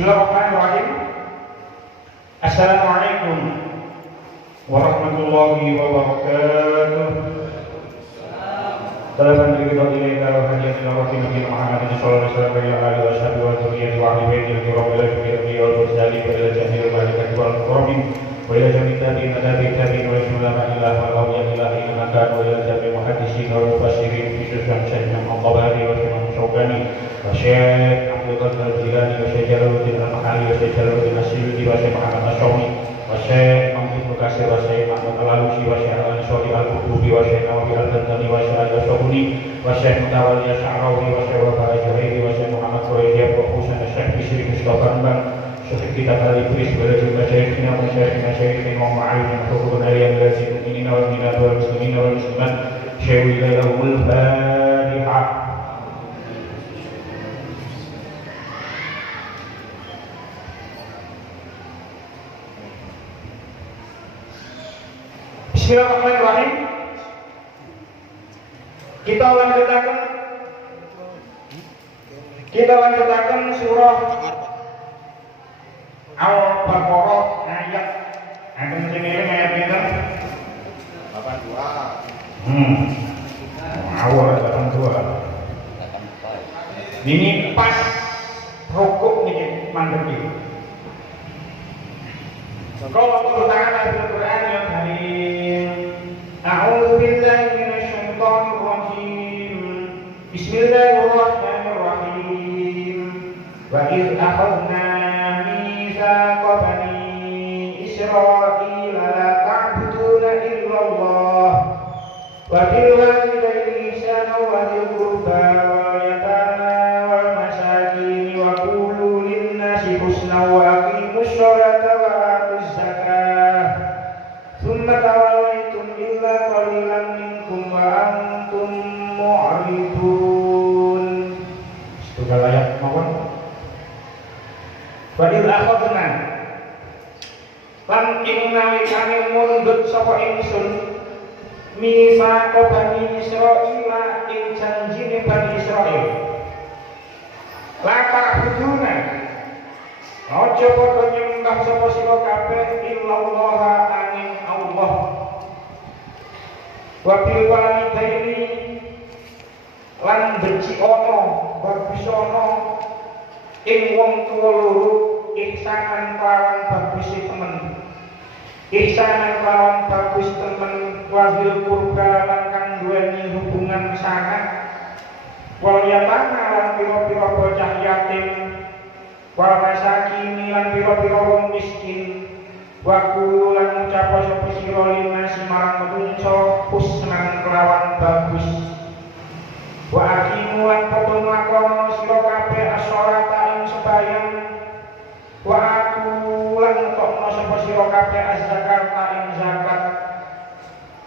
Bismillahirrahmanirrahim. Assalamualaikum warahmatullahi wabarakatuh. Salaman kita ilaika wa hadiyatina wa nabi Muhammadin sallallahu alaihi wasallam wa ala alihi washabihi wa dzurriyyati wa ahli baiti al-kiram ila jami'i wal mursalin wa ila jami'il malaikati wal mukarramin wa ila jami'i tabi'in tabi'in wa ulama ilah wal awliya ilahi innaka wa ila jami'i muhaddisin wa mufassirin fi syu'un syai'in al-qabari wa syai'in syawkani wa syai'in Abdul Jilani wa syai'in Jalaluddin al-Mahali wa syai'in Jalaluddin Asyuti wa syai'in Muhammad Asyawni wa syai'in Mahmud Mukasir wa syai'in Mahmud Al-Alusi wa syai'in Al-Ansari Al-Qutubi wa syai'in Nawawi Al-Bantani wa syai'in Al-Syawni wa syai'in Mutawalli Al-Sya'rawi wa syai'in Wabara Juhairi wa syai'in Muhammad Quraidiyah wa Husan Syekh Bisri Mustafa Rambang Syekh kita Al-Ibris wa syai'in Masyayikhina wa syai'in Masyayikhina wa ma'alim hukukun aliyah lazim mu'minina wal minat wal muslimina wal muslimat syai'in ilaihul Fatihah. Bismillahirrahmanirrahim. Kita lanjutakan surah Al-Baqarah ayat ayat kita 82. Awal 82. Ini pas rukuk nih mandek ini. Kalau Allah Ta'ala Al-Quran yang hadir, A'udzu billahi minasyaitonir rajim. Bismillahirrahmanirrahim. Wa idz akhadna mitsaqa bani Israil la ta'buduna illallah wa bil walidayni ihsana wa dhil qurba wal yatama wal masakin wa qulu lin-nasi husna wa aqimus sholata wa tawallaitum illa qalilan minkum wa antum mu'ridun. Setunggal ayat mawon. Wa idz akhadna lan ing nalikane mundhut sapa ingsun mitsaqa bani Israil ing janjine bani Israil. La ta'buduna aja padha nyembah sapa sira kabeh illallah angin Allah. Wa bil walidaini lan becik ana bagus ana ing wong tuwa loro ihsanan kelawan bagus temen. Ihsanan kelawan bagus temen wa bil qurba lan kang duweni hubungan sangat. Wal yatama lan pira-pira bocah yatim. Wal masakin lan pira-pira wong miskin. Wa qulu lan ngucap sapa sira linasi marang manungsa husnan kelawan bagus. Wa aqimu lan padha nglakoni sira kabeh as-sholata ing sembahyang. Wa atu lan ngetokno sapa sira kabeh az-zakata ing zakat.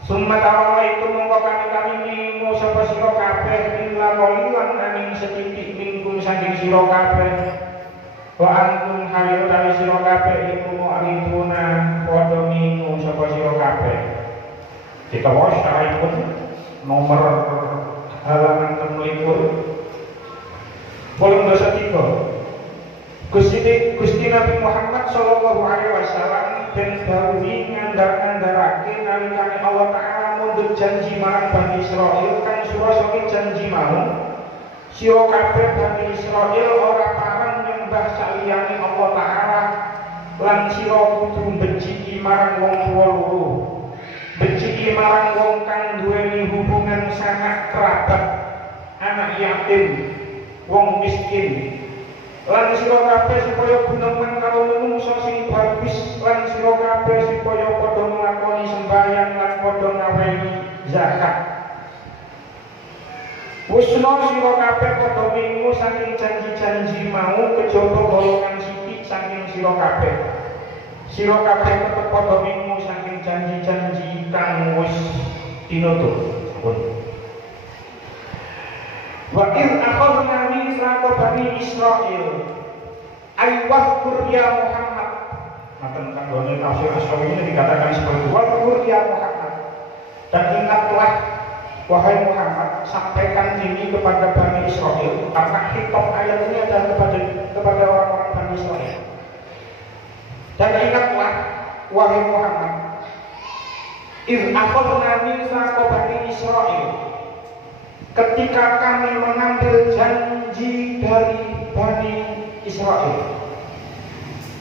Summa tawallaitu mongko kami ningu sapa sira kabeh illa qalilan nanging setitik minggu saking sira kabeh. Wa antum halir dari sira kabeh iku mu'riduna padha ningu sapa sira kabeh. Kita wae syarahipun nomor halaman 26 volume 23. Gusti Nabi Muhammad sallallahu alaihi wasallam den dawuhi ngandhar-ngandharake nalikane Allah Ta'ala mundhut janji marang Bani Israil kang surah saking janji mau. Sira kabeh Bani Israil ora pareng nyembah saliyane Allah Ta'ala lan sira kudu beciki marang wong tuwa loro. Beciki marang wong kang duweni hubungan sangat kerabat, anak yatim, wong miskin. Lan sira kabeh supaya guneman karo manungsa sing bagus, lan sira kabeh supaya padha nglakoni sembahyang lan padha ngaweni zakat. Wusna sira kabeh padha mingu saking janji-janji mau kejaba golongan sithik saking sira kabeh. Sira kabeh tetep padha mingu saking janji-janji kang wis tinutur. Wa idz akhadna mitsaqa bani Israil ay wazkur ya Muhammad. Maka kanggone tafsir Asy-Syafi'i ini dikatakan seperti wazkur ya Muhammad. Dan ingatlah wahai Muhammad, sampaikan ini kepada Bani Israil, karena hitop ayat ini adalah kepada orang-orang Bani Israil. wahai Muhammad, iz akhadna mitsaqa bani Israil, ketika kami mengambil janji dari Bani Israel.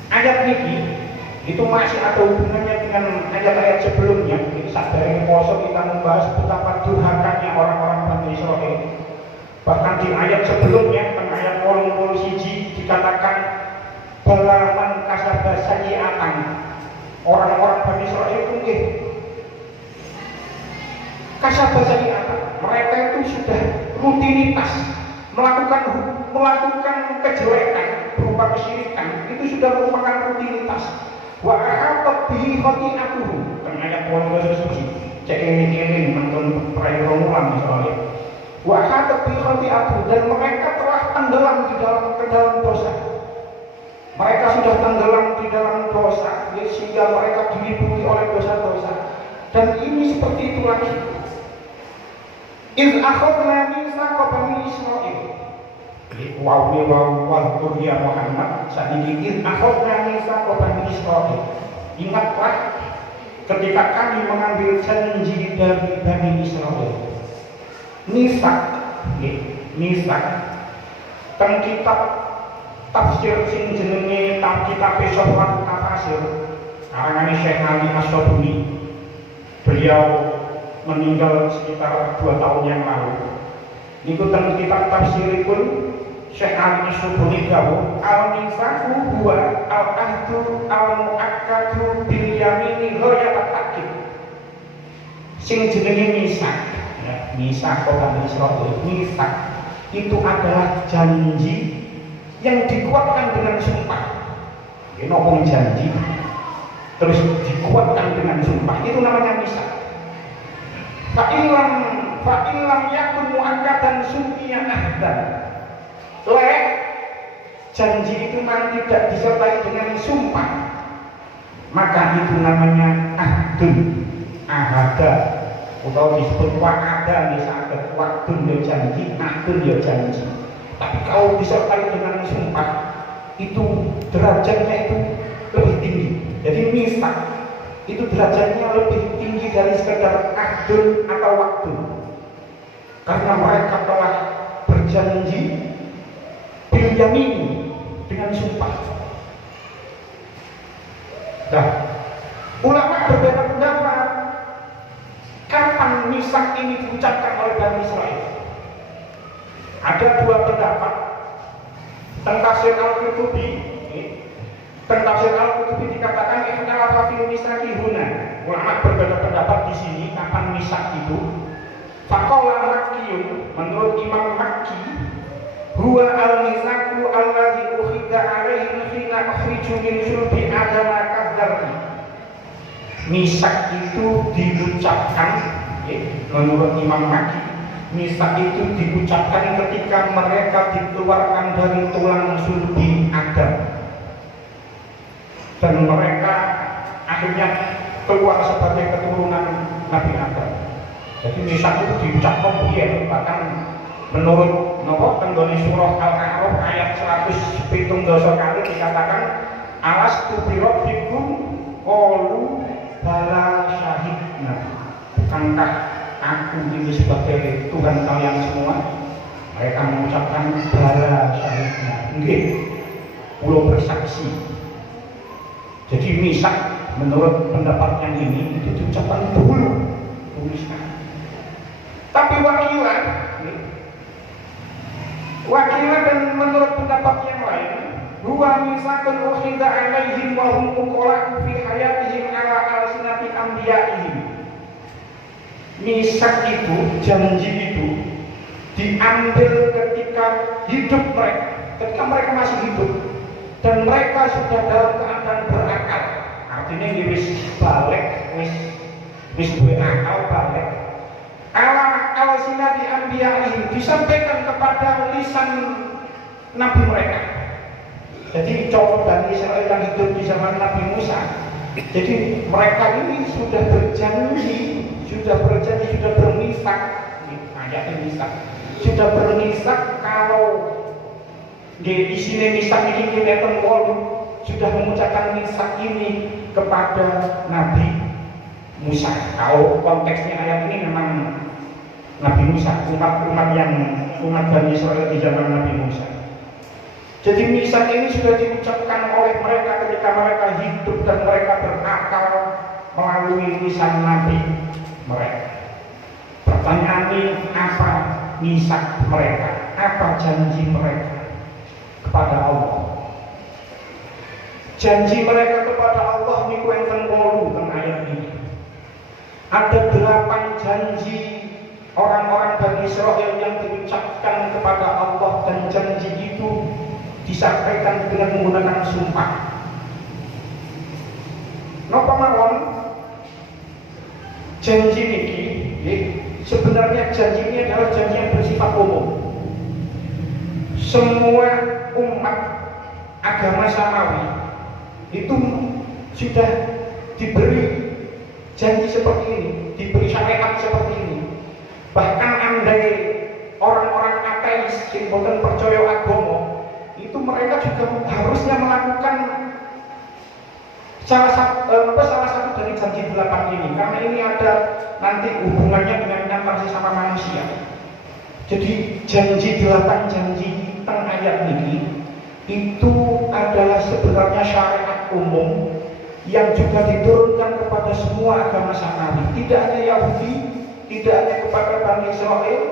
Ayat ini itu masih ada hubungannya dengan ayat-ayat sebelumnya. Jadi sadari poso kita membahas betapa durhakanya orang-orang Bani Israel. Bahkan di ayat sebelumnya, tentang ayat 81 dikatakan balaman kasaba sayyi'atan. Orang-orang Bani Israel itu kasaba sayyi'atan. Mereka itu sudah rutinitas melakukan kejelekan berupa kesyirikan, itu sudah merupakan rutinitas. Wa ahatat bihi khati'atuhu. Ayat 81 cek eling nonton perayaan ulang misalnya. Wa ahatat bihi khati'atuhu, dan mereka telah tenggelam di dalam dosa. Mereka sudah tenggelam di dalam dosa, sehingga mereka diliputi oleh dosa-dosa. Dan ini seperti itu lagi. Iz akhadna mitsaqa bani Israil. Wa ya Muhammad, saat ini iz akhadna mitsaqa bani Israil. Ingatlah ketika kami mengambil janji dari Bani Israil. Mitsak, kan kitab tafsir sing jenenge kitab Syarhul Tafsir karangane Syekh Ali As-Sabuni. Beliau meninggal sekitar 2 tahun yang lalu. Niku teng kitab tafsiripun Syekh Ali As-Sabuni dawuh, al-mitsaku huwa al-ahdu al-mu'akkadu bil yamini ghayat at-ta'kid. Sing jenenge mitsak, mitsak Bani Israil, mitsak itu adalah janji yang dikuatkan dengan sumpah. Ini ngomong janji terus dikuatkan dengan sumpah, itu namanya mitsak. Fa'ilam yakun mu'akkadan summiya ahdan. Janji itu nanti tidak disertai dengan sumpah, maka itu namanya ahdun, ahada, atau disebut wa'ada misalnya. Wa'dun ya janji, ahdun ya janji. Tapi kalau disertai dengan sumpah, itu derajatnya itu lebih tinggi. Jadi mitsak itu derajatnya lebih tinggi dari sekedar ahdun atau wa'dun, karena mereka telah berjanji bil yamin, dengan sumpah. Nah, ulama berbeda pendapat kapan mitsak ini diucapkan oleh Bani Israil. Ada 2 pendapat. Tafsir Al-Qurtubi, Tafsir Al-Qurtubi dikatakan ikhtalafa fil mitsaqi huna. Ulama berbeda pendapat di sini kapan mitsak itu. Faqala Makkiyun, menurut Imam Makki, huwa al-mitsaqu alladzi ukhidha alaihi hina ukhriju min sulbi adama kadzarri. Mitsak itu diucapkan, menurut Imam Makki, mitsak itu diucapkan ketika mereka dikeluarkan dari tulang sulbi Adam, dan mereka akhirnya keluar sebagai keturunan Nabi Adam. Jadi mitsak itu diucapkan biyen, bahkan menurut tenggone surah Al-A'raf ayat 117 kali dikatakan alastu bi rabbikum qalu bala syahidna. Bukankah aku ini sebagai Tuhan kalian semua? Mereka mengucapkan bala syahidna. Nggih, kula bersaksi. Jadi mitsak menurut pendapat yang ini itu diucapkan dulu, tuliskan. Tapi wakilah dan menurut pendapat yang lain, huwa mitsaqun ukhidha alaihim wa hum muqallaqu fi hayatihim ala alsinati anbiya'ihim. Mitsak itu, janji itu diambil ketika hidup mereka, ketika mereka masih hidup dan mereka sudah dalam keadaan berakal. Artinya wis balik, wis duwe akal, balik. Ala alsinati anbiya'ihim, disampaikan kepada lisan nabi mereka. Jadi contoh Bani Israil yang hidup di zaman Nabi Musa. Jadi mereka ini sudah berjanji, sudah bermitsak. Ayatnya mitsak. Sudah bermitsak kalau di sini mitsak ini kita sudah mengucapkan misak ini kepada Nabi Musa. Kalau konteksnya ayat ini memang Nabi Musa, umat Bani Israel di zaman Nabi Musa. Jadi misak ini sudah diucapkan oleh mereka ketika mereka hidup dan mereka berakal melalui lisan Nabi mereka. Pertanyaan ini, apa misak mereka? Apa janji mereka kepada Allah? Janji mereka kepada Allah niku enten 8 teng ayat ini. Ada 8 janji orang-orang Bani Israel yang diucapkan kepada Allah, dan janji itu disampaikan dengan menggunakan sumpah. Napa mawon janji niki? Sebenarnya janji ini adalah janji yang bersifat umum. Semua umat agama samawi itu sudah diberi janji seperti ini, diberi syariat seperti ini. Bahkan andai orang-orang ateis yang bukan percaya agama, itu mereka juga harusnya melakukan salah satu dari janji 8 ini, karena ini ada nanti hubungannya dengan interaksi sama manusia. Jadi janji 8 janji teng ayat ini itu adalah sebenarnya syariat umum yang juga diturunkan kepada semua agama samawi, tidak hanya Yahudi, tidak hanya kepada Bani Israel,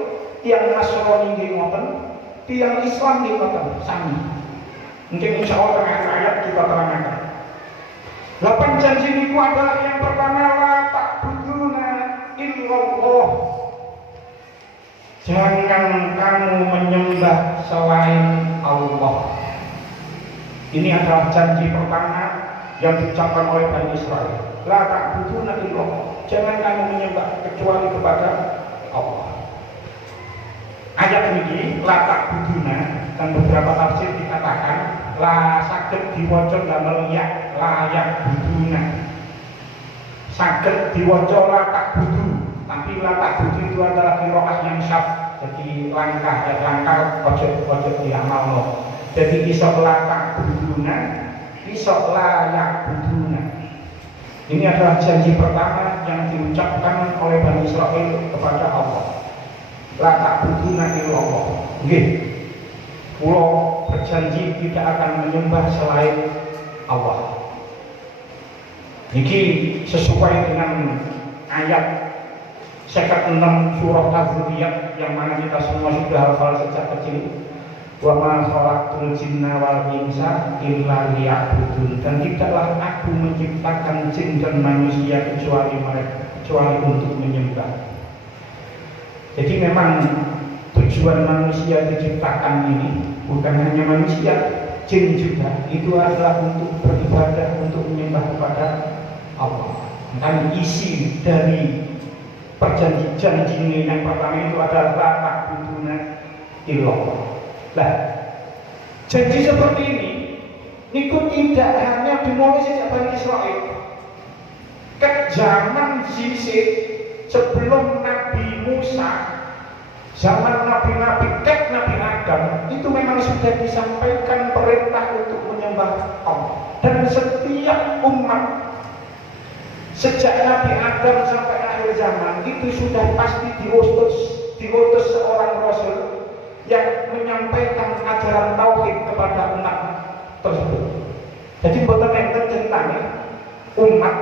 tiang Nasrani nggih ngoten, tiang Islam nggih ngoten sami. Mungkin insya Allah tengah ayat kita terangkan. 8 janji itu adalah yang pertama, la ta'buduna illallah. Jangan kamu menyembah selain Allah. Ini adalah janji pertama yang diucapkan oleh Bani Israel. La ta'buduna illallah. Jangan kamu menyembah kecuali kepada Allah. Ayat ini la ta'buduna, dan beberapa tafsir dikatakan la saged diwaca damel ya layak buduna, saged diwaca la ta'budu, tapi la ta'budu itu adalah qiraah yang syaf, jadi langkah ojo diamalno. Jadi iso la ta'buduna, iso layak buduna. Ini adalah janji pertama yang diucapkan oleh Bani Israel kepada Allah. La ta'buduna illallah. Nggih. Kula berjanji tidak akan menyembah selain Allah. Niki sesuai dengan ayat 56 surah Az-Dzurriyyah yang mana kita semua sudah hafal sejak kecil. Wa ma khalaqtul jinna wal insa illa liya'budun, dan tidaklah aku menciptakan jin dan manusia kecuali untuk menyembah. Jadi memang tujuan manusia diciptakan ini bukan hanya manusia, jin juga, itu adalah untuk beribadah, untuk menyembah kepada Allah. Dan isi dari perjanjian ini yang pertama itu adalah la ta'buduna illallah. Nah, janji seperti ini niku tidak hanya dimulai sejak Bani Israel. Ke zaman sisih sebelum Nabi Musa, zaman Nabi-Nabi, Nabi Adam, itu memang sudah disampaikan perintah untuk menyembah Allah. Dan setiap umat sejak Nabi Adam sampai akhir zaman itu sudah pasti diutus seorang rasul yang menyampaikan ajaran tauhid kepada umat tersebut. Jadi bukan enten ceritanya umat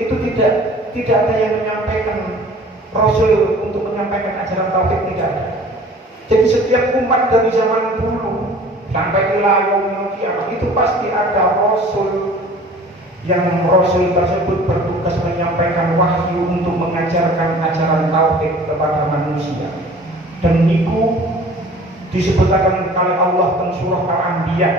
itu tidak ada yang menyampaikan rasul untuk menyampaikan ajaran tauhid, tidak ada. Jadi setiap umat dari zaman dulu sampai yaumil kiamat itu pasti ada rasul, yang rasul tersebut bertugas menyampaikan wahyu untuk mengajarkan ajaran tauhid kepada manusia. Dan niku disebutkan oleh Allah dalam surah Al-Anbiya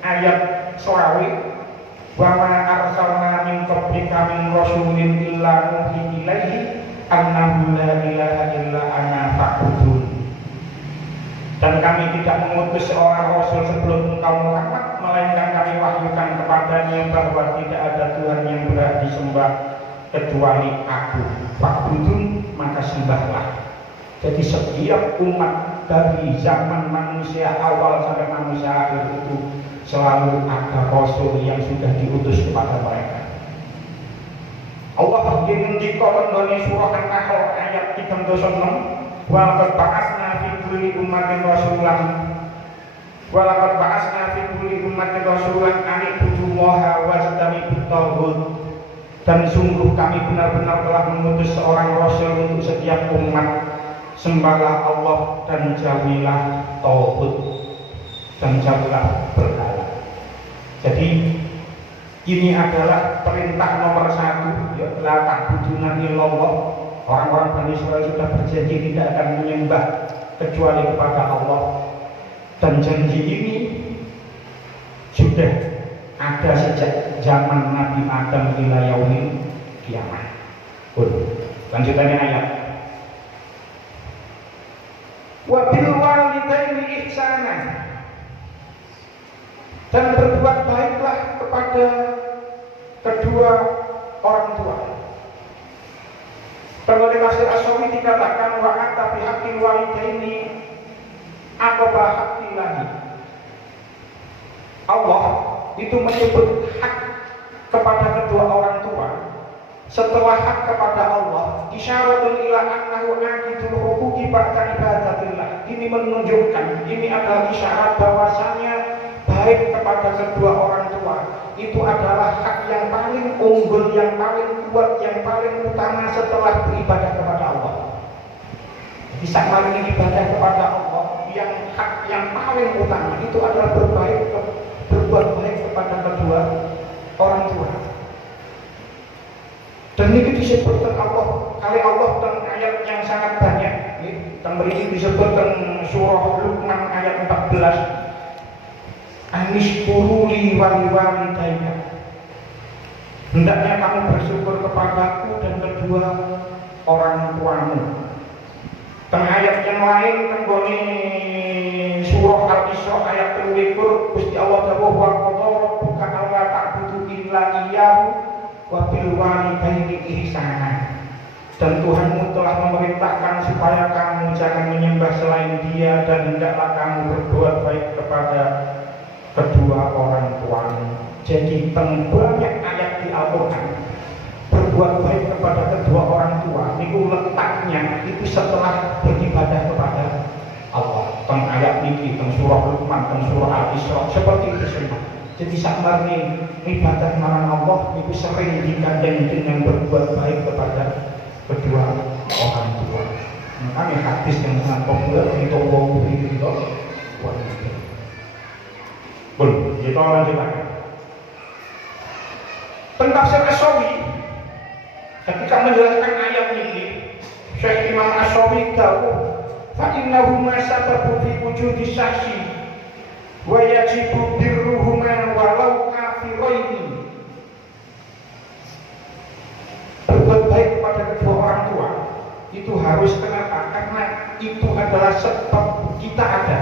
ayat 20, wa ma arsalna min qablika min rasulin illa nuhi ilaihi annahu la ilaha illa ana fa'budun. Dan kami tidak mengutus seorang rasul sebelum engkau Muhammad, melainkan kami wahyukan kepadanya bahwa tidak ada Tuhan yang berhak disembah kecuali aku. Fa'budun, maka sembahlah. Jadi setiap umat dari zaman manusia awal sampai manusia akhir itu selalu ada rasul yang sudah diutus kepada mereka. Allah ngendika nggone surah An-Nahl ayat 36, wa laqad ba'atsna fi kulli ummatin rasulan wa laqad ba'atsna fi kulli ummatin rasulan an ibudullaha wajtanibut taghut. Dan sungguh kami benar-benar telah mengutus seorang rasul untuk setiap umat, sembahlah Allah dan jauhilah tauhid dan jauhilah berhala. Jadi ini adalah perintah nomor 1, ya la ta'buduna illallah. Orang-orang Bani Israil sudah berjanji tidak akan menyembah kecuali kepada Allah, dan janji ini sudah ada sejak zaman Nabi Adam ila yaumil kiamat. Lanjutannya ayat. Wa bil walidaini ihsanan, dan berbuat baiklah kepada kedua orang tua. Kalau di tafsir As-Sawi dikatakan wa anta bi haqqil walidaini aqba haqqillahi. Allah itu menyebut hak kepada kedua orang tua setelah hak kepada Allah, isyaratun ila annahu aqidul huquqi ba'da ibadatillah. Ini menunjukkan, ini adalah isyarat bahwasanya baik kepada kedua orang tua itu adalah hak yang paling unggul, yang paling kuat, yang paling utama setelah beribadah kepada Allah. Jadi saat paling ibadah kepada Allah, yang hak yang paling utama itu adalah berbuat baik kepada kedua orang tua. Dan ini disebutkan Allah kali Allah dalam ayat yang sangat banyak. Dan ini disebutkan surah Luqman ayat 14. Anishkuruli waliwalidayya, hendaknya kamu bersyukur kepadaku dan kedua orang tuamu. Dan ayat yang lain tenggone surah Al-Isra ayat 23, Gusti Allah dawuh wa qadha rabbuka alla ta'budu illa iyyahu wa bil walidaini ihsana. Dan Tuhanmu telah memerintahkan supaya kamu jangan menyembah selain Dia, dan hendaklah kamu berbuat baik kepada kedua orang tuamu. Jadi banyak ayat di Al-Quran berbuat baik kepada kedua orang tua itu letaknya itu setelah beribadah kepada Allah. Teng ayat ini, teng surah Luqman, teng surah Al-Isra, seperti itu semua. Jadi sakmarni ibadah marang Allah itu sering digandeng dengan berbuat baik kepada kedua orang tua. Makanya hadis yang sangat populer itu wong itu wanita. Boleh, kita lanjutkan. Tafsir As-Sawi ketika menjelaskan ayat ini, Syekh Imam As-Sawi dawuh, fa innahu ma sababu fi wujudi syahsi wa yajibu birruhuma walau kafiraini. Berbuat baik kepada kedua orang tua itu harus, kenapa? Karena itu adalah sebab kita ada.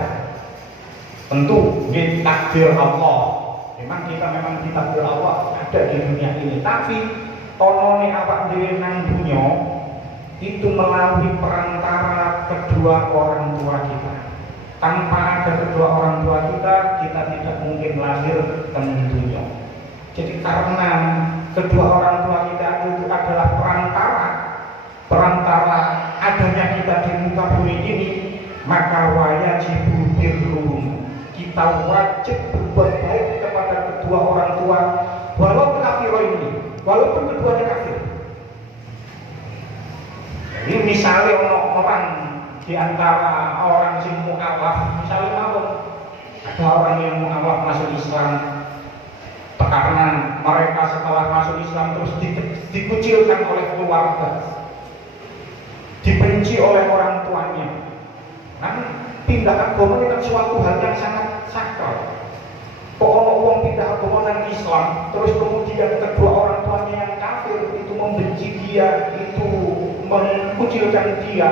Tentu di takdir Allah. Memang ditakdir Allah ada di dunia ini. Tapi onone awak dhewe nang dunya itu melalui perantara kedua orang tua kita. Tanpa ada kedua orang tua kita tidak mungkin lahir ke dunia. Jadi karena kedua orang tua kita itu adalah perantara adanya kita di muka bumi ini, maka wajibu birruhum, kita wajib berbuat baik kepada kedua orang tua walaupun keduanya kafir. Jadi misalnya orang di antara orang sing mu'alaf, misalnya ada orang yang mu'alaf masuk Islam, karena mereka setelah masuk Islam terus dikucilkan oleh keluarga, dibenci oleh orang tuanya. Kan pindah agama itu suatu hal yang sangat sakral. Kok orang pindah agama dan Islam, terus kemudian kedua orang tuanya yang kafir itu membenci dia, itu mengucilkan dia,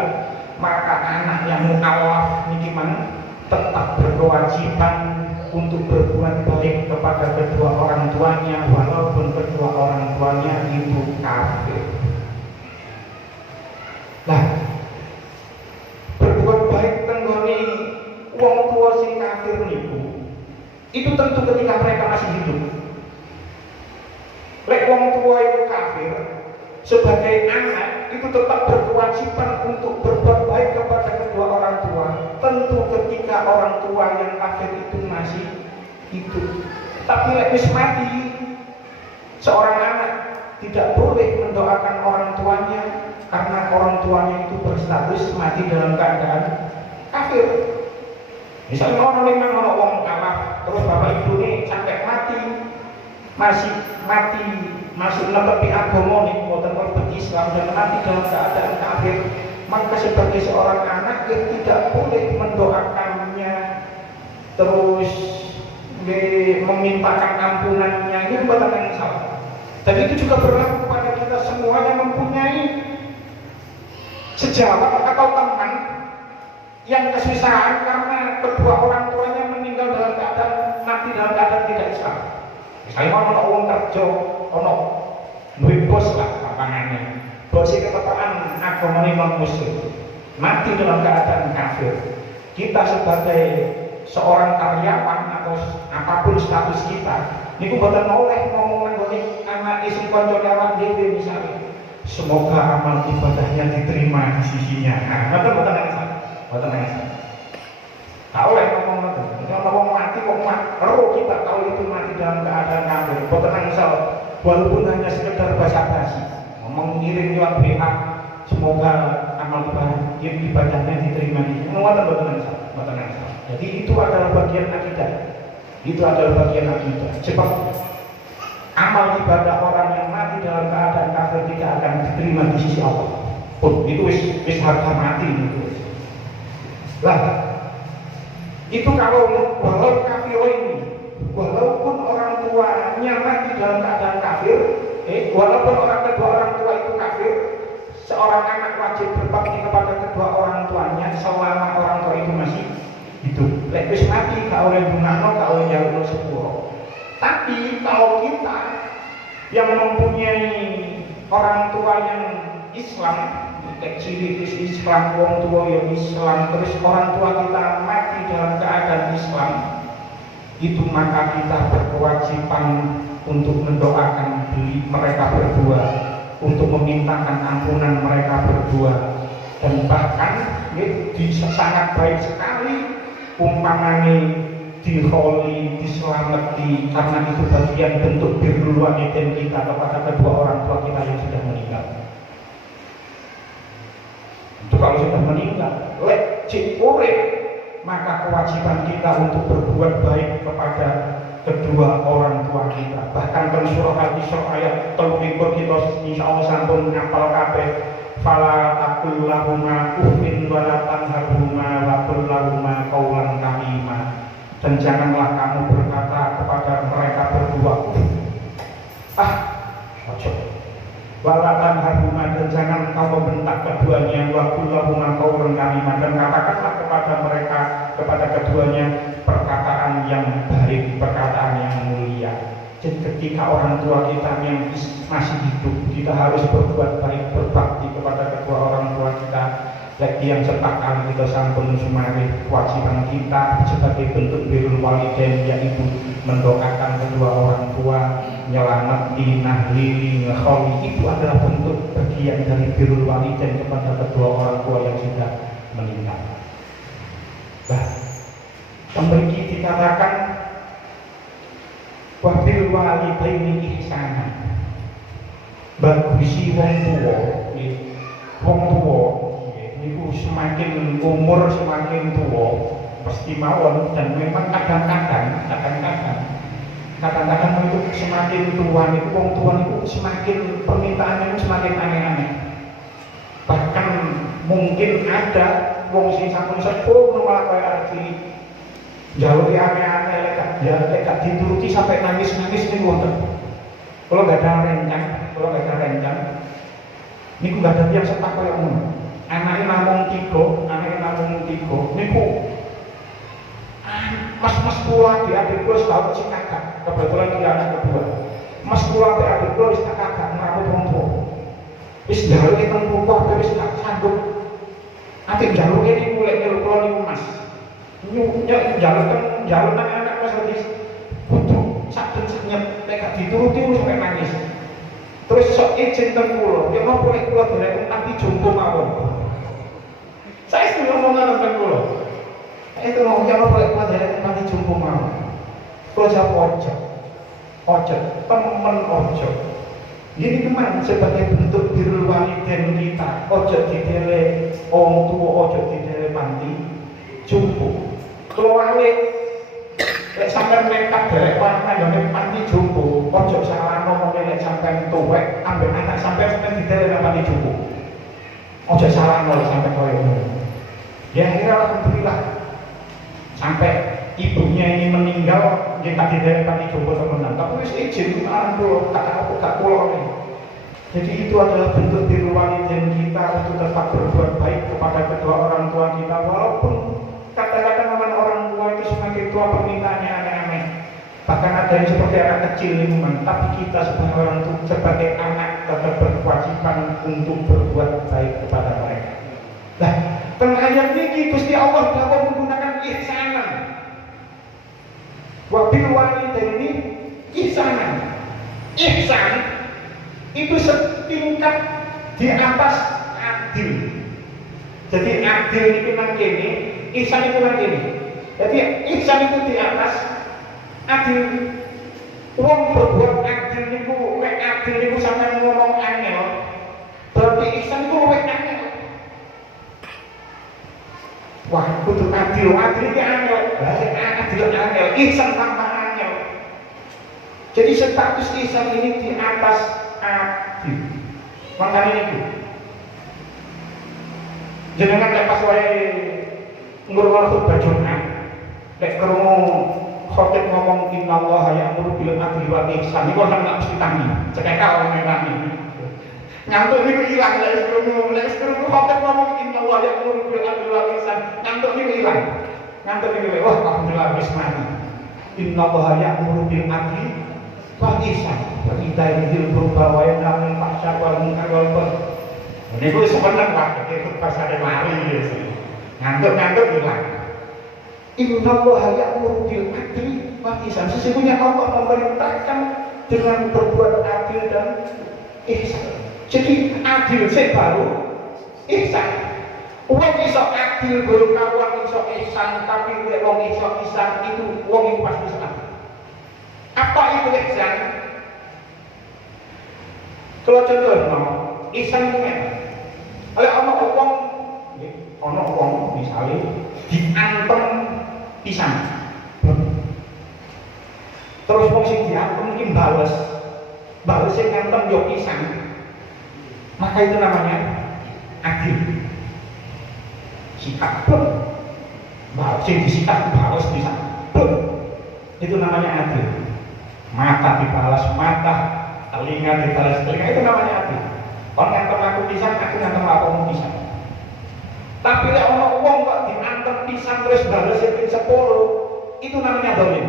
maka anak yang mu'alaf ini gimana? Tetap berkewajiban untuk berbuat baik kepada kedua orang tuanya walaupun kedua orang tuanya itu kafir. Nah, berbuat baik tenggone wong tua sing kafir niku itu tentu ketika masih hidup. Lek wong tua itu kafir, sebagai anak itu tetap berkewajiban untuk berbuat baik kepada kedua orang tua. Tentu ketika orang tua yang kafir itu masih hidup. Tapi lek wis mati, seorang anak tidak boleh mendoakan orang tuanya karena orang tuanya itu berstatus mati dalam keadaan kafir. Misalnya orang wong kalah, terus bapak ibu ini sampai mati masih netepi agama nih, boten mlebu Islam dan mati dalam keadaan kafir, maka sebagai seorang anak dia tidak boleh mendoakannya, terus memintakan ampunannya. Ini perbuatan yang salah. Dan itu juga berlaku kepada kita semua yang mempunyai sejawat atau teman yang kesusahan karena kedua orang tuanya meninggal dalam keadaan mati dalam keadaan tidak Islam. Misalnya ono wong kerja, ono duwe bos lah papangannya. Bos iki ketepaan agamane non muslim. Mati dalam keadaan kafir. Kita sebagai seorang karyawan atau apapun status kita, niku boten oleh ngomong nggone anak sing kancane awak dhewe misalnya. Semoga amal ibadahnya diterima di sisinya. Nah, boten nangis. Boten nangis. Tahu lah ngomong ngoten. Kalau ngomong mati kok ero kita kalau itu mati dalam keadaan kafir. Boten nangis walaupun hanya sekedar basa-basi. Ngomong ngirim lewat WA, semoga amal ibadahnya diterima di sini. Boten nangis. Boten nangis. Jadi itu adalah bagian akidah. Itu adalah bagian akidah. Sebab amal ibadah orang yang mati dalam keadaan kafir tidak akan diterima di sisi Allah. Pun itu wis harga mati itu. Lah, itu kalau walau kafir ini, walaupun orang tuanya mati dalam keadaan kafir, walaupun kedua orang tua itu kafir, seorang anak wajib berbakti kepada kedua orang tuanya selama orang tua itu masih hidup. Lek wis mati gak oleh gunakno, gak oleh njalukno sepuro. Tapi kalau kita yang mempunyai orang tua yang Islam, cilik Islam, wong tua yang Islam, terus orang tua kita mati dalam keadaan Islam, itu maka kita berkewajiban untuk mendoakan mereka berdua, untuk memintakan ampunan mereka berdua, dan bahkan sangat baik sekali umpamane diholi, diselamati, karena itu bagian bentuk birrul walidain kita kepada kedua orang tua kita yang sudah meninggal. Itu kalau sudah meninggal, lek cik urip, maka kewajiban kita untuk berbuat baik kepada kedua orang tua kita. Bahkan dalam surah Al-Isra ayat 33 kita insyaallah sampun ngapal kabeh. Fala taqul lahuma uffin wa la tanharhuma wa qul lahuma qawlan karima. Dan janganlah kamu berkata kepada mereka berdua ojo walatan haruma, dan jangan kau membentak keduanya wa qul lahuma qawlan karima, dan katakanlah kepada mereka, kepada keduanya perkataan yang baik, perkataan yang mulia. Jadi ketika orang tua kita yang masih hidup, kita harus berbuat baik, berbakti kepada kedua orang tua kita. Lagi yang cepat kali kita sampun sumari kewajiban kita sebagai bentuk birrul walidain, yaitu mendoakan kedua orang tua, nyelamati, nahlili, ngekholi. Itu adalah bentuk bagian dari birrul walidain kepada kedua orang tua yang sudah meninggal. Nah, kembali dikatakan wabil walidaini ihsana, bagusi wong tuwa itu semakin umur semakin tua pasti mawon, dan memang kadang-kadang itu semakin tua itu wong tua itu semakin permintaannya itu semakin aneh-aneh. Bahkan mungkin ada wong sing sampun sepuh malah kaya arek cilik njaluki aneh-aneh lek gak dituruti sampai nangis-nangis niku wonten. Kalau gak ada rencang niku gak ada yang sepak kaya ngono. Anaknya namung tiga, niku mas kula adik kula setahun sing kakak, kebetulan dia anak kedua. Mas kula adik kula wis tak kakak ngrawuh wong tuwa. Wis njaluke teng buku apa wis gak sanggup. Ate njaluke niku lek kula niku Mas. Njaluk anak Mas Hadis. Butuh sak gak dituruti sampai nangis. Terus sok izin teng kula, ya napa nek kula derek nanti jumbo mawon. Saya itu ngomong teng kula. Itu ngomong ya napa nek kula derek nanti jumbo mawon. Kula jawab ojo, temen ojo. Ini teman sebagai bentuk birrul walidain kita. Ojo didele orang tua, ojo didele panti jumbo. Kalau wale lek sampean nekat derek warna nggone panti jumbo, ojo salah ngomong lek sampean tuwek ambek anak sampean didele nang panti jumbo. Ojo salah ngomong sampean koyo ngono. Ya akhirnya alhamdulillah sampai ibunya ini meninggal kita didele panti jumbo temenan. Tapi wis izin orang tua gak pulau nih. Jadi itu adalah bentuk birrul walidain kita untuk tetap berbuat baik kepada kedua orang tua kita, walaupun kata-kata orang tua itu semakin tua permintaannya aneh-aneh. Bahkan ada yang seperti anak kecil memang, tapi kita sebagai orang tua, sebagai anak tetap berkewajiban untuk berbuat baik kepada mereka. Nah, tengah ayat ini Gusti Allah dapat menggunakan ihsanan. Wa bil walidaini ihsanan. Ihsan itu setingkat di atas adil. Jadi adil itu nang kene, ihsan itu nang kene. Jadi ihsan itu di atas adil. Wong berbuat adil niku, nek adil niku sampeyan ngomong angel, berarti ihsan itu luwih angel. Wah, kudu adil iki angel. Berarti adil angel, ihsan tanpa angel. Jadi status ihsan ini di atas adil. Makanya itu jenengan lek pas wae ngurung khutbah Jumat, lek krungu khotib ngomong innallaha ya'muru bil adli wal ihsan, iku ora mesti tangi, cekekal wong tangi. Ngantuk niku ilang lek krungu khotib ngomong innallaha ya'muru bil adli wal ihsan, ngantuk niku ilang. Ngantuk niku wah alhamdulillah wis mati. Innallaha ya'muru bil adli wal ihsan. Kita ini berubah wae nang pasar wal munkar wal baghi. Niku sebenarnya Pak, itu pasar lari gitu. Ngantuk hilang. Innallaha ya'muru bil adli wal ihsan. Sesungguhnya Allah memerintahkan dengan berbuat adil dan ihsan. Jadi adil sing baru ihsan. Wong iso adil baru kawan iso ihsan, tapi nek wong iso ihsan itu wong pasti salah. Apa itu ihsan? Kalau contohnya, ihsan itu ana wong misalnya diantem pisang. Terus wong sing diantem iki bales sing ngantem yo pisang. Maka itu namanya adil. Sikap bales sing disikat bales pisang. Itu namanya adil. Mata dibalas mata, telinga dibalas telinga, itu namanya adil. Orang ngantem aku pisang, aku ngantem aku pisang. Tapi lek ana wong kok diantem pisang terus bales ping 10, itu namanya dolim.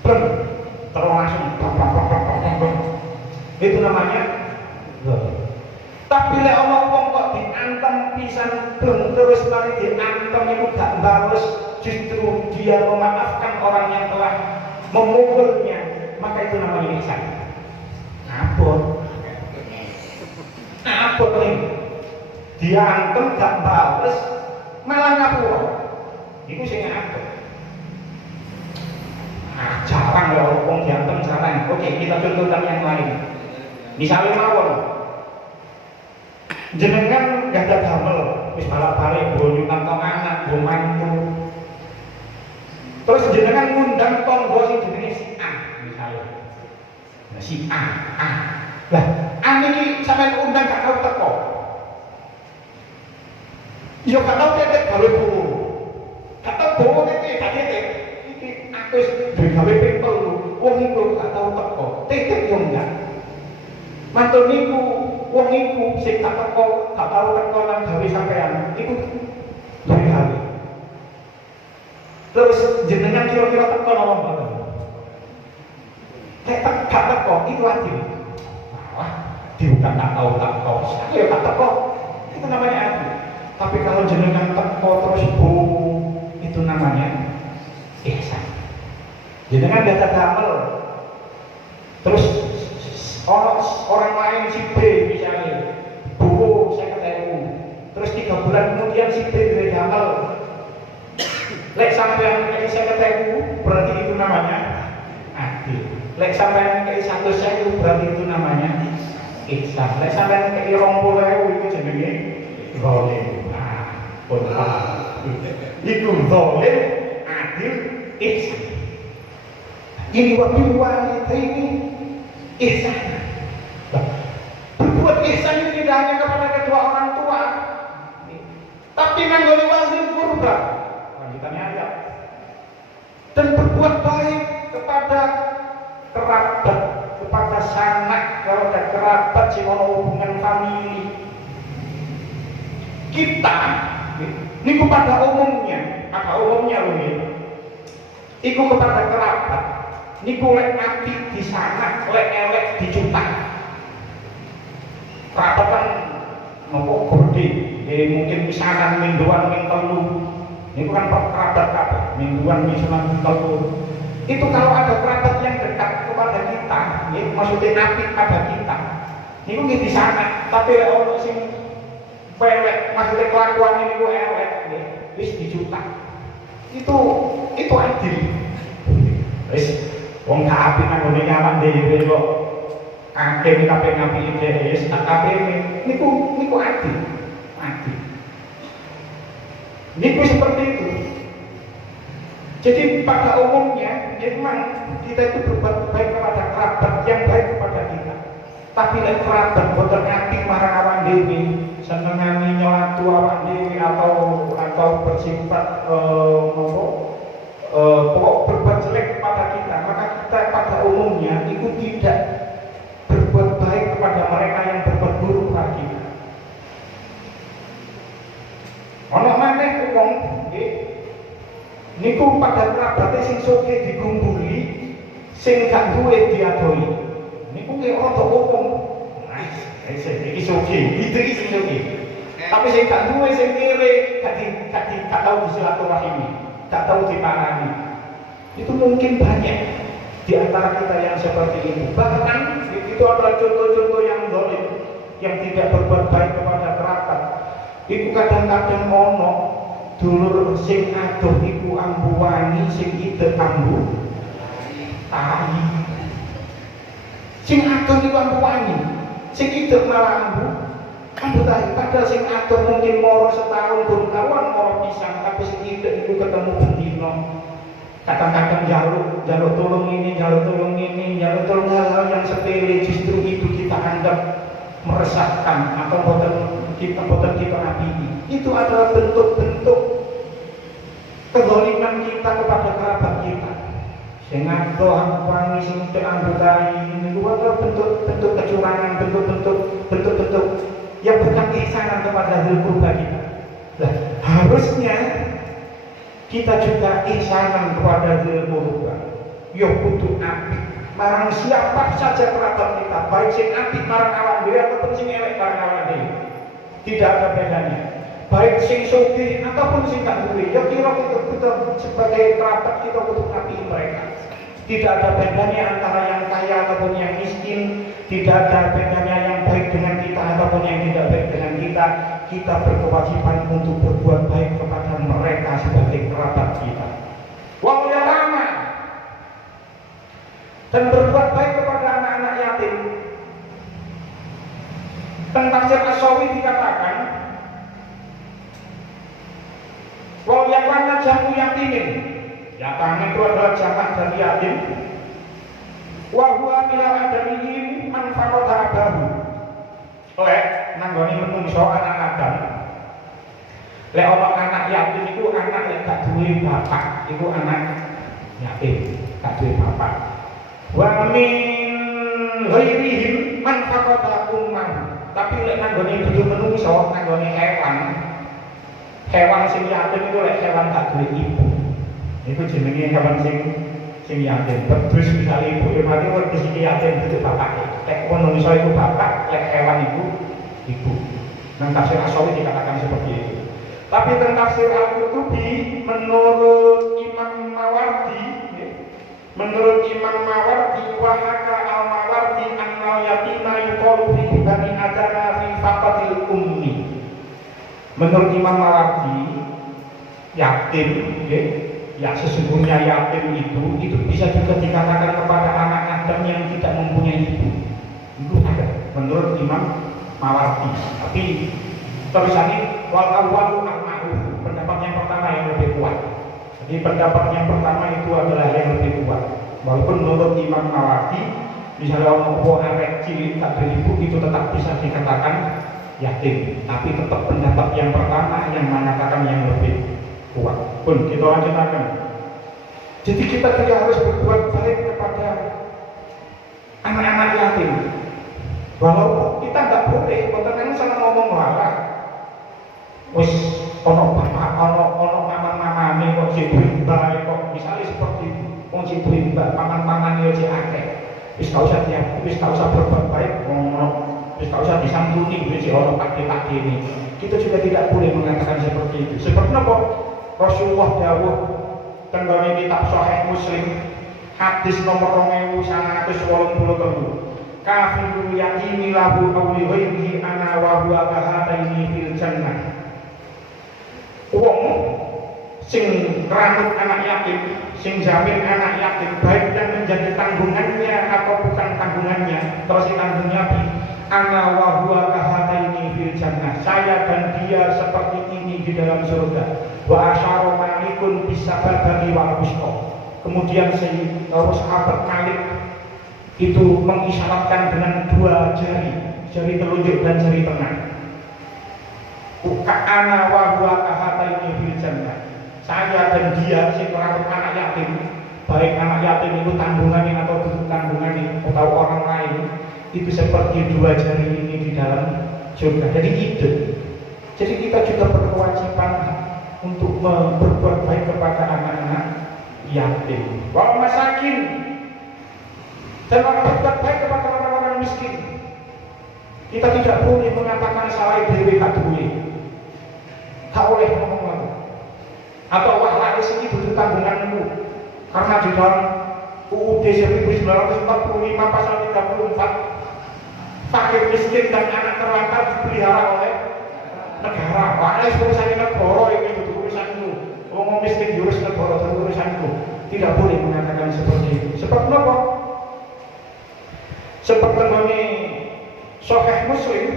Terus langsung itu namanya dolim. Tapi lek ana wong kok diantem pisang terus mari diantem itu gak bales, justru dia memaafkan orang yang telah memukulnya, maka itu namanya ihsan. Apa nih? Dia antem gak bales, malah ngapura. Iku sing antem. Jarang ya orang diantem jarang. Oke, kita contohkan yang lain. Misalnya mawon, jenengan gak ada damel, wis balak-balik bonyo kantong anak, mantu. Terus jenengan ngundang tonggo sing jenenge si A, misalnya. Nah, si A. Lah, ini sampean undang gak tau teko. Ya gak tau tetek gawe bowo. Gak tau bowo tetek, gak tetek. Iki aku wis duwe gawe ping 3. Wong iku gak tau teko. Tetek yo enggak. Mantul niku wong iku sing gak teko, gak tau teko nang gawe sampean. Iku duwe gawe. Terus jenengan kira-kira teko napa mboten? Gak teko itu adil. Dia tak tahu saya tak teko, itu namanya adil. Tapi kalau jenengan teko terus itu namanya ihsan. Jenengan gak damel, orang lain si B misalnya buku saya ketemu, terus 3 bulan kemudian si B beramal, lek sampai yang saya ketemu berarti itu namanya adil. Lek sampai yang 100.000 berarti itu namanya ihsan. Lek sampai yang 20.000 itu jenenge zalim. Itu zalim, adil, ihsan. Ini wabil walidaini ihsan. Berbuat ihsan itu tidak hanya kepada kedua orang tua, tapi nanggone wazir kurba. Lanjutannya ayat. Dan berbuat baik kepada kerabat, kepada sanak, kepada kerabat sing ana hubungan famili. Kita niku pada umumnya loh ya. Iku kepada kerabat. Niku lek mati di sana, lek elek dicutak. Kerabat kan nopo gede, mungkin misalkan mingguan ming telu. Niku kan kerabat kabeh, mingguan misalkan telu. Itu kalau ada kerabat yang dekat kepada kita, ya, maksudnya nabi pada kita. Niku nggih di sana, tapi lek ono sing pelek, maksudnya kelakuan ini gue elek, ya, wis dicutak. Itu adil. Wis wong gak apik nang ngene nyaman dhewe kok. Akeh kabeh ngapi dhewe wis tak kabeh niku adil. Adil. Niku seperti itu. Jadi pada umumnya memang kita itu berbuat baik kepada kerabat yang baik kepada kita. Tapi lek kerabat boten ati marang awak dhewe, senengane nyelatu awak dhewe atau bersifat pokok berbuat jelek kepada kita, maka kita pada umumnya itu tidak berbuat baik kepada mereka yang berbuat buruk kepada kita. Ono maneh wong nggih niku pada kerabate sing sugih digumbuli, sing gak duwe diadoi. Niku ki rada umum. Nah, iki sugih, iki sing sugih. Tapi sing gak duwe sing kere, gak tau disilaturahimi, gak tau diparani. Itu mungkin banyak di antara kita yang seperti itu. Bahkan itu adalah contoh-contoh yang zalim, yang tidak berbuat baik kepada kerabat. Itu kadang-kadang ono dulur sing adoh iku ambu wani, sing ide ambu tai. Sing adoh iku ambu wani, sing ide malah ambu tai. Padahal sing adoh mungkin moro setahun pun kawan moro pisang, tapi sing ide iku ketemu bendino. Kadang-kadang jaluk tolong ini, jaluk tolong hal-hal yang sepele, justru itu kita anggap meresahkan atau boten kita habisi. Itu adalah bentuk-bentuk kezaliman kita kepada kerabat kita. Sing adoh wangi sing anggota ini itu adalah bentuk kecurangan, bentuk yang bukan ihsanan kepada dzul qurba kita. Nah, harusnya kita juga ihsanan kepada dzul qurba. Ya kudu apik marang siapa saja kerabat kita, baik sing apik marang awak dhewe ataupun sing elek marang awak dhewe. Tidak ada bedanya. Baik sing sugih ataupun sing gak duwe, ya kira kita sebagai kerabat kita kudu apik mereka. Tidak ada bedanya antara yang kaya ataupun yang miskin. Tidak ada bedanya yang baik dengan kita ataupun yang tidak baik dengan kita. Kita berkewajiban untuk berbuat baik kepada mereka sebagai kerabat kita. Wal yatama, dan berbuat baik kepada anak-anak yatim. Dan tafsir As-Sawi dikatakan, wal yatama jamu yatimin. Yatim itu adalah jamak dari yatim. Wa huwa minal adamiyyin man faqada abahu. Lek nanggone menungso anak Adam. Lek ana anak yatim iku anak yang gak duwe bapak, iku anak yatim, gak duwe bapak. Wa min ghairihim man faqada umman. Tapi lek nanggone dudu menungso, nanggone hewan sing yatim iku lek hewan gak duwe ibu. Iku jenenge hewan sing yatim. Terus misalnya ibu mati terus iki yatim itu bapaknya. Lek menungso iku bapak, lek hewan iku ibu. Nang tafsir As-Sawi dikatakan seperti itu. Tapi tentang tafsir Al-Qurtubi menurut Imam Mawardi wahaka al-Mawardi annal yatima yuqalu fi bani adama fi faqatil ummi. Menurut Imam Mawardi, yatim, ya sesungguhnya yatim itu bisa juga dikatakan kepada anak Adam yang tidak mempunyai ibu. Itu ada menurut Imam Mawardi. Tapi tulisannya wal awwalu al-ma'ruf, pendapat yang pertama yang lebih kuat. Jadi pendapat yang pertama itu adalah yang lebih kuat. Walaupun menurut Imam Mawardi, misalnya orang anak cilik tak beribu itu tetap bisa dikatakan yatim, tapi tetap pendapat yang pertama yang mengatakan yang lebih kuat. Pun kita lanjutkan. Jadi kita juga harus berbuat baik kepada anak-anak yatim. Walaupun kita nggak boleh, konten sama ngomong larang. Wis ono bapak, ono mama kok jiduin bae kok misalnya seperti itu. Wong jiduin bae paman yo akeh. Wis gak usah berbuat baik ngono. Gak usah disantuni, wis ono pakde-pakde ini. Kita juga tidak boleh mengatakan seperti itu. Sebab napa? Rasulullah dawuh teng kitab Sahih Muslim hadis nomor 2983. Kafirul yatimi lahu qawli ghairihi ana wa huwa kahataini fil jannah. Wong sing ngramut anak yatim, sing jamin anak yatim, baik yang menjadi tanggungannya atau bukan tanggungannya, terus tanggungannya ana wa huwa kahataini fil jannah. Saya dan dia seperti ini di dalam surga. Wa asyara malikun bisababati wal wusta. Kemudian sahabat Malik itu mengisyaratkan dengan dua jari telunjuk dan jari tengah. Ana wa huwa kahataini fil jannah. Saya dan dia si perawat anak yatim, baik anak yatim itu tanggungannya atau bukan tanggungannya atau orang lain, itu seperti dua jari ini di dalam surga. Jadi itu. Jadi kita juga berkewajiban untuk berbuat baik kepada anak-anak yatim. Wal masakin, dan berbuat baik kepada orang-orang miskin. Kita tidak boleh mengatakan salah dewe gak duwe. Tak boleh ngomong lagi. Atau wah lagi sini butuh tanggunganmu. Karena di dalam UUD 1945 pasal 34 fakir miskin dan anak terlantar dipelihara oleh negara. Wah, urusannya negara ini itu urusanmu. Ngomong miskin jurus negara itu urusanku. Tidak boleh mengatakan seperti itu. Sebab apa? Sebab ini Sahih Muslim,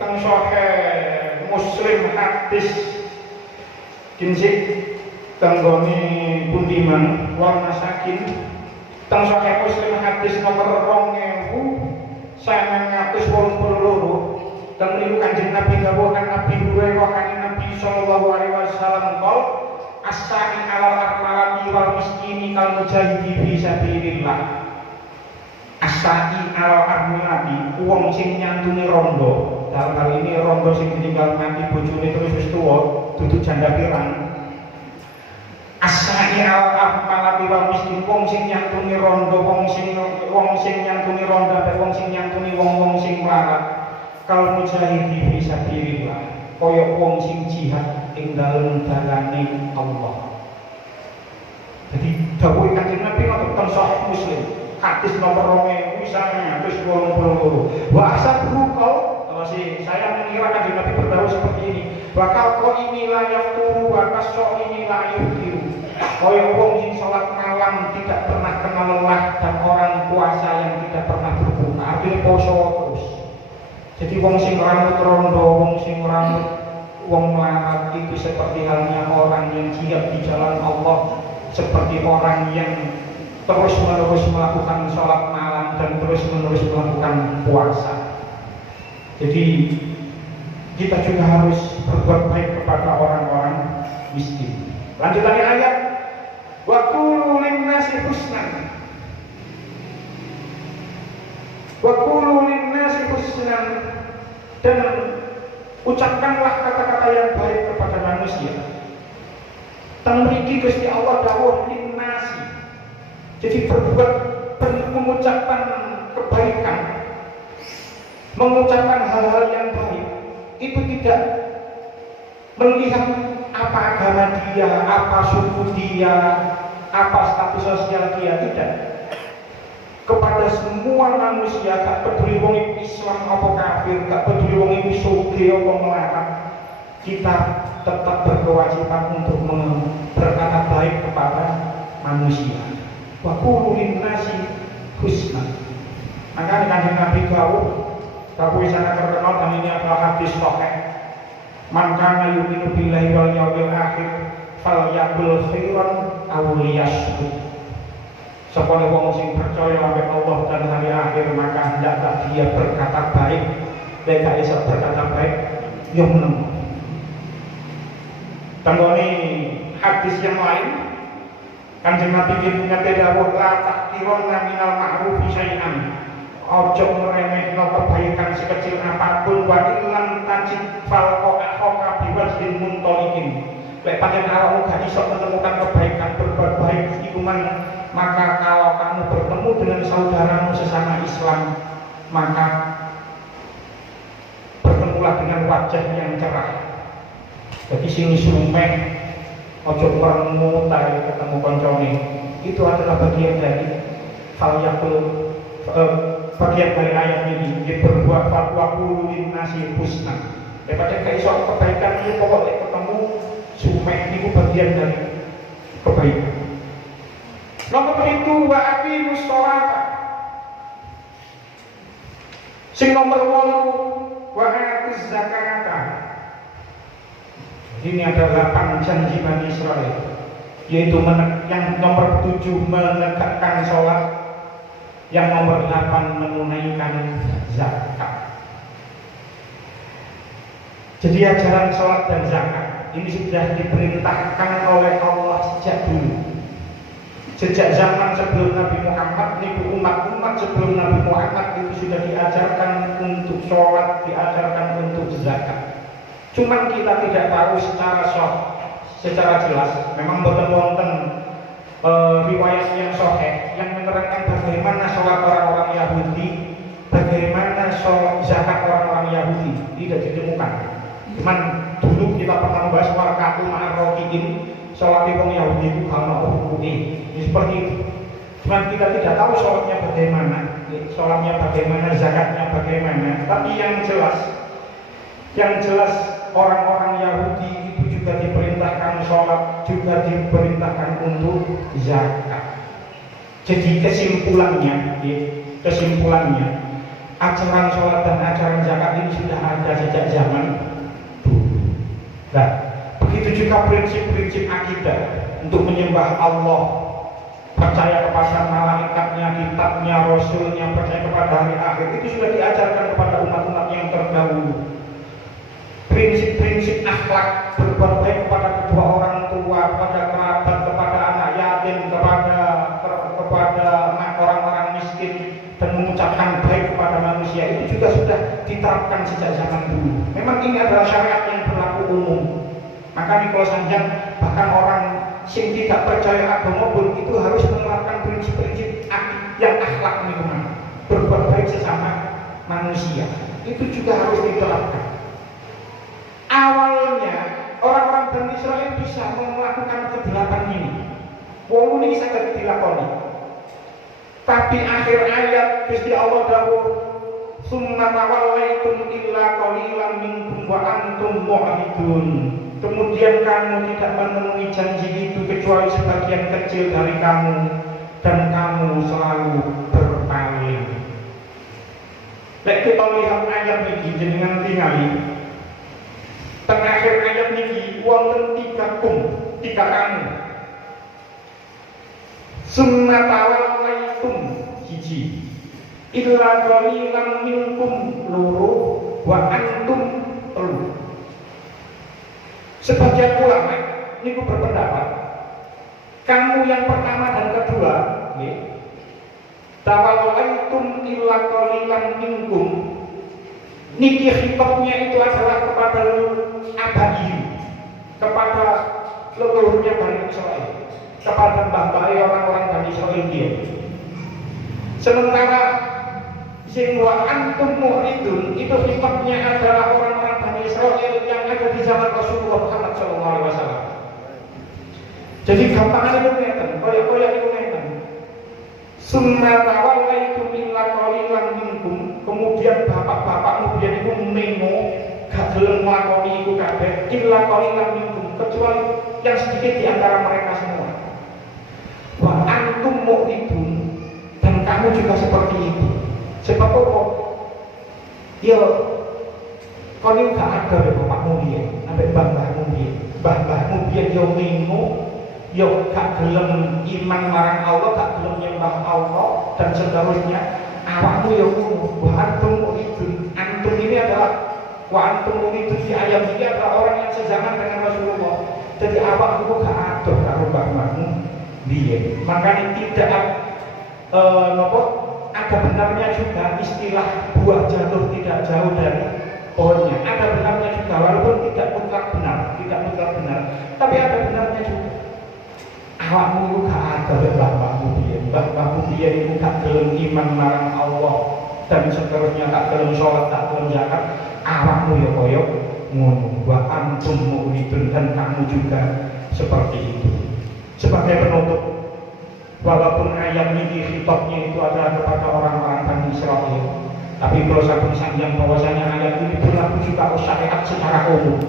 tentang Sahih Muslim hadis kinsik tanggone bundiman wal masakin. Tentang Sahih Muslim hadis nomor 2982 dan meniru Kanjeng Nabi dawuhan Nabi Hurairah kanjeng Nabi sallallahu alaihi wasallam qol as-sa'i 'alal armalati wal miskini kal mujahidi fi sabilillah. As-sa'i 'alal armalati wong sing nyantuni rondo, dalam hal ini rondo sing ditinggal mati bojone terus wis tuwa dudu janda pirang. As-sa'i 'alal armalati wal miskin wong sing nyantuni rondo, wong sing nyantuni rondo, wong sing nyantuni wong sing melarat. Kal mujahidi fi sabilillah, kaya wong sing jihad ing dalem dalane Allah. Jadi dawuh Kanjeng Nabi tentang Sahih Muslim, hadis nomor 2982. Wa asabhu qaul, saya mengira Kanjeng Nabi berdawuh seperti ini. Wa kal ini la yaqulu wa kasau ini la yuqiru. Kaya wong sing salat malam tidak pernah kenal lelah dan orang puasa yang tidak pernah berbuka, artinya poso terus. Jadi wong sing rambut rondo, wong sing rambut wong melarat itu seperti halnya orang yang jihad di jalan Allah, seperti orang yang terus-menerus melakukan sholat malam dan terus-menerus melakukan puasa. Jadi kita juga harus berbuat baik kepada orang-orang miskin. Lanjutannya ayat wa qulu lin-nasi husnan. Wa qulu lin-nasi husnan, dan ucapkanlah kata-kata yang baik kepada manusia. Teng mriki Gusti Allah dawuh lin-nasi. Jadi berbuat mengucapkan kebaikan, mengucapkan hal-hal yang baik itu tidak melihat apa agama dia, apa suku dia, apa status sosial dia, tidak. kepada semua manusia, gak peduli wong iku Islam apa kafir, gak peduli wong iku sugih apa melarat, kita tetap berkewajiban untuk berkata baik kepada manusia. Wa qulu linnasi husna. Maka Kanjeng Nabi dawuh sangat terkenal dan ini adalah hadis sahih. Man kana yu'minu billahi wal yawmil akhir falyaqul khairan aw liyasmut. Sepuluh wong sing percaya ambek Allah dan hari akhir maka hendaklah dia berkata baik. Nek gak iso berkata baik, yo meneng. Tanggone hadis yang lain, Kanjeng Nabi ngate dawuh la tahqironna minal ma'rufi syai'an. Ojo ngremehno kebaikan sekecil apapun wa illam tajid falqa akhaka biwajhin muntalikin. Lek pancen awakmu gak iso menemukan kebaikan berbuat baik iku maka kalau kamu bertemu dengan saudaramu sesama Islam, maka bertemulah dengan wajah yang cerah. Jadi sini sumpah, ojo permu tarik ketemu koncone. Itu adalah bagian dari bagian dari ayat ini. Dia berbuat fatwa kulin nasi husna. Daripada gak iso kebaikan itu pokoknya ketemu sumpah itu bagian dari kebaikan. Nomor itu wa aqimus sholata. Sing nomor 8 wa atuz zakata. Ini adalah 8 janji Bani Israel, yaitu yang nomor 7 menegakkan sholat, yang nomor 8 menunaikan zakat. Jadi ajaran sholat dan zakat ini sudah diperintahkan oleh Allah sejak dulu. Sejak zaman sebelum Nabi Muhammad, umat-umat sebelum Nabi Muhammad itu sudah diajarkan untuk sholat, diajarkan untuk zakat. Cuman kita tidak tahu secara jelas. Memang boten-boten riwayat yang sahih yang menerangkan bagaimana sholat orang-orang Yahudi, bagaimana sholat zakat orang-orang Yahudi tidak ditemukan. Cuman dulu kita pernah membahas warqatu ma'ar-rokiin. Sholat wong Yahudi itu kalau hukumnya seperti itu. Cuma kita tidak tahu sholatnya bagaimana, zakatnya bagaimana. Tapi yang jelas orang-orang Yahudi itu juga diperintahkan sholat, juga diperintahkan untuk zakat. Jadi kesimpulannya, ajaran sholat dan ajaran zakat ini sudah ada sejak zaman dulu. Nah, begitu juga prinsip-prinsip akidah untuk menyembah Allah, percaya kepada malaikatnya, kitabnya, rasulnya, percaya kepada hari akhir, itu sudah diajarkan kepada umat-umat yang terdahulu. Prinsip-prinsip akhlak, berbuat baik kepada kedua orang tua, kepada kerabat, kepada anak yatim, kepada orang-orang miskin, dan mengucapkan baik kepada manusia, itu juga sudah diterapkan sejak zaman dulu. Memang ini adalah syariat yang berlaku umum. Maka di Sanjang bahkan orang yang tidak percaya agama pun itu harus menerapkan prinsip-prinsip yang akhlak memang berbuat baik sesama manusia. Itu juga harus diterapkan. Awalnya orang-orang Bani Israel bisa melakukan kedelapan ini. Wong ini sangat dilakoni. Tapi akhir ayat Gusti Allah dawuh summa tawallaitum illa qalilan minkum wa antum mu'ridun. Kemudian kamu tidak memenuhi janji itu kecuali sebagian kecil dari kamu, dan kamu selalu berpaling. Lek kita lihat ayat ini jenengan tingali. Terakhir ayat ini wonten 3 kamu. Summa tawallaitum hiji. Illa qalilan minkum loro wa antum telu. Sebagian ulama ini berpendapat kamu yang pertama dan kedua, tawallaitum illa qalilan minkum, niki khitabnya itu adalah kepada abadiyu, kepada leluhurnya Bani Israel, kepada mbah-mbah orang-orang Bani Israel dia. Sementara sing wa antum mu'ridun itu khitabnya adalah orang-orang Bani Israel yang ada di zaman Rasulullah Muhammad SAW. Jadi gampangnya itu ngeten, koyak-koyak itu ngeten. Summa tawallaitum illa qalilan minkum, kemudian bapak-bapakmu biyen iku mengo gak gelem nglakoni iku kabeh, illa qalilan minkum, kecuali yang sedikit di antara mereka semua. Wa antum mu'ridun, dan kamu juga seperti itu. Sebab apa? Ya kono gak ada bapakmu biyen, sampai mbah-mbahmu biyen. Mbah-mbahmu biyen yo mengo yo gak gelem iman marang Allah, gak gelem nyembah Allah dan seterusnya. Awakmu yo ngono, wa antum muridun. Antum ini adalah wa antum muridun di ayat ini adalah orang yang sezaman dengan Rasulullah. Jadi awakmu gak adoh karo mbah-mbahmu biyen. Makanya tidak ada benarnya juga istilah buah jatuh tidak jauh dari pohonnya. Ada benarnya juga, walaupun tidak mutlak benar, tapi ada benarnya juga. Awakmu itu gak ada mbah-mbahmu biyen. Mbah-mbahmu biyen itu gak gelem iman marang Allah dan seterusnya, gak gelem sholat, gak gelem zakat. Awakmu ya koyo ngono. Wa antum mu'ridun, dan kamu juga seperti itu. Sebagai penutup, walaupun ayat ini khitabnya itu adalah kepada orang-orang Bani Israil, tapi kalau saya sanjang bahwasanya ayat ini berlaku juga syariat secara umum.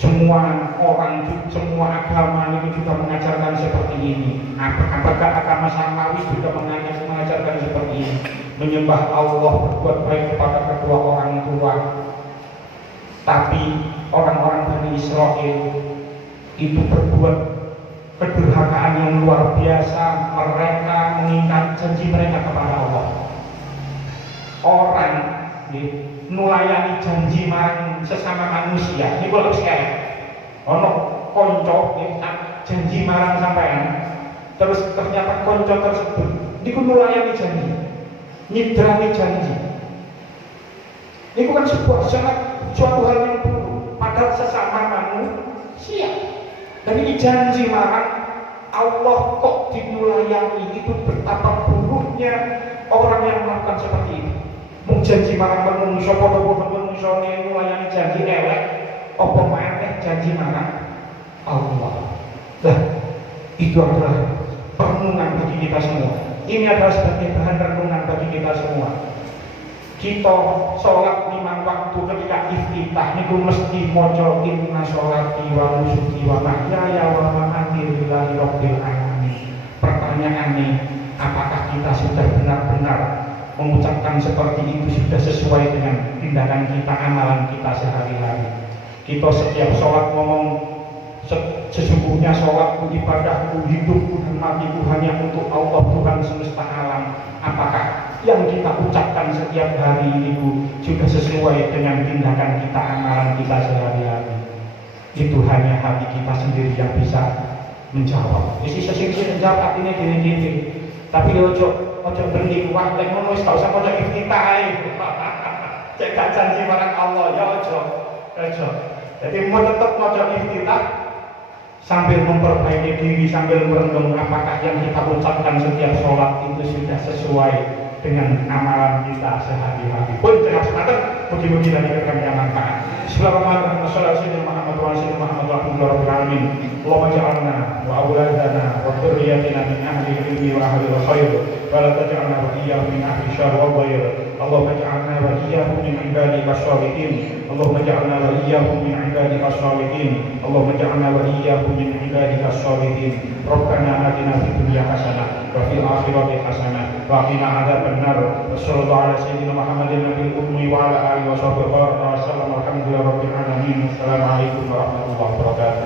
Semua orang, semua agama ini juga mengajarkan seperti ini. Apakah agama Samawi juga mengajarkan seperti ini? Menyembah Allah, berbuat baik kepada kedua orang tua. Tapi orang-orang Bani Israil itu berbuat kedurhakaan yang luar biasa. Mereka mengingat janji mereka kepada Allah. Orang nulayani janji marang sesama manusia ini kalau sekali ono konco janji marang sampean, terus ternyata konco tersebut ini nulayani janji, nyidrani janji. Ini bukan suatu hal yang buruk, padahal sesama manusia. Dan ini janji marang Allah kok dinulayani, itu betapa buruknya orang yang melakukan seperti ini. Janji marang menungso, padha-padha menungso nulayani janji elek, apa maneh janji marang Allah. Nah, itu adalah renungan bagi kita semua. Ini adalah sebagai bahan renungan bagi kita semua. Kita sholat 5 waktu ketika iftitah niku mesti maca inna sholati wa nusuki wa mahyaya wa mamati lillahi rabbil alamin. Pertanyaannya, apakah kita sudah benar-benar mengucapkan seperti itu, sudah sesuai dengan tindakan kita, amalan kita sehari-hari? Kita setiap sholat ngomong sesungguhnya sholatku, ibadahku, hidupku dan matiku hanya untuk Allah Tuhan semesta alam. Apakah yang kita ucapkan setiap hari itu juga sesuai dengan tindakan kita, amalan kita sehari-hari? Itu hanya hati kita sendiri yang bisa menjawab. Isi sesingsi menjawab artinya gini-gini. Tapi ojo bening wah lek ngono wis gak usah maca iftitah ae. Cek gak janji marang Allah ya ojo. Jadi mau tetap maca iftitah sambil memperbaiki diri, sambil merenung apakah yang kita ucapkan setiap sholat itu sudah sesuai dengan amalan kita sehari-hari. Pun jangan semata mugi-mugi dan kami yang manfaat. Bismillahirrahmanirrahim. Assalamualaikum warahmatullahi wabarakatuh. Allahumma ja'alna wa awladana wa dhurriyyatina min ahli ilmi wa ahli khair wa la taj'alna wa iyyahum min ahli syarr wa dhair. Allahumma ja'alna wa iyyahum min ibadika shalihin. Allahumma ja'alna wa iyyahum min ibadika shalihin. Allahumma ja'alna wa iyyahum min ibadika shalihin. Rabbana atina fid dunya hasanah wa fil akhirati hasanah wa qina adzabannar. Wassallallahu ala sayyidina Muhammadin nabiyil ummi wa ala alihi wa sahbihi wa sallam. Alhamdulillahirabbil alamin. Assalamualaikum warahmatullahi wabarakatuh.